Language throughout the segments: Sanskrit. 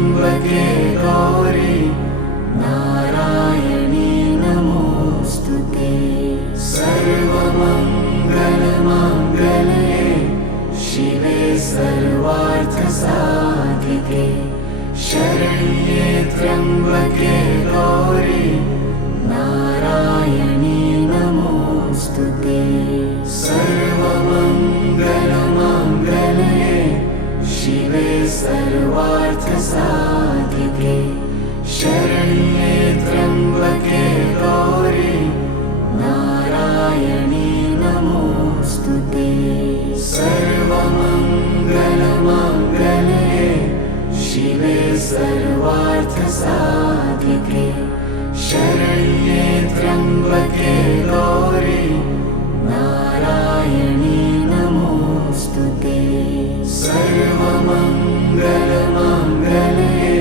त्र्यम्बके गौरी नारायणी नमोऽस्तुते। सर्वमङ्गलमाङ्गल्ये शिवे सर्वार्थसाधिके शरण्ये त्र्यम्बके गौरी नारायणी नमोऽस्तुते। सर्वमङ्गलमाङ्गल्ये शिवे सर्वार्थसाधिके शरण्ये त्र्यम्बके गौरी नारायणी नमोऽस्तुते। सर्वमङ्गलमाङ्गल्ये शिवे सर्वार्थसाधिके शरण्ये त्र्यम्बके गौरी नारायणी नमोऽस्तुते। सर्वमङ्गलमाङ्गल्ये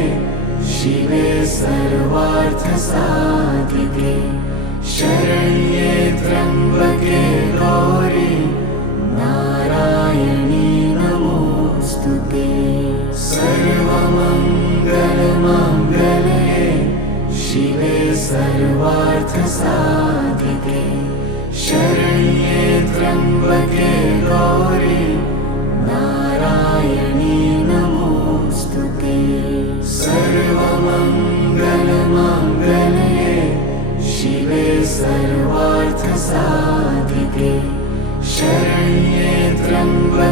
शिवे सर्वार्थसाधिके शरण्ये त्र्यम्बके गौरी नारायणी नमोऽस्तुते। सर्वमङ्गलमाङ्गल्ये शिवे सर्वार्थसाधिके शरण्ये त्र्यम्बके गौरी नारायणी नमोऽस्तुते। सर्वमङ्गलमाङ्गल्ये शिवे सर्वार्थसाधिके शरण्ये त्र्यम्बके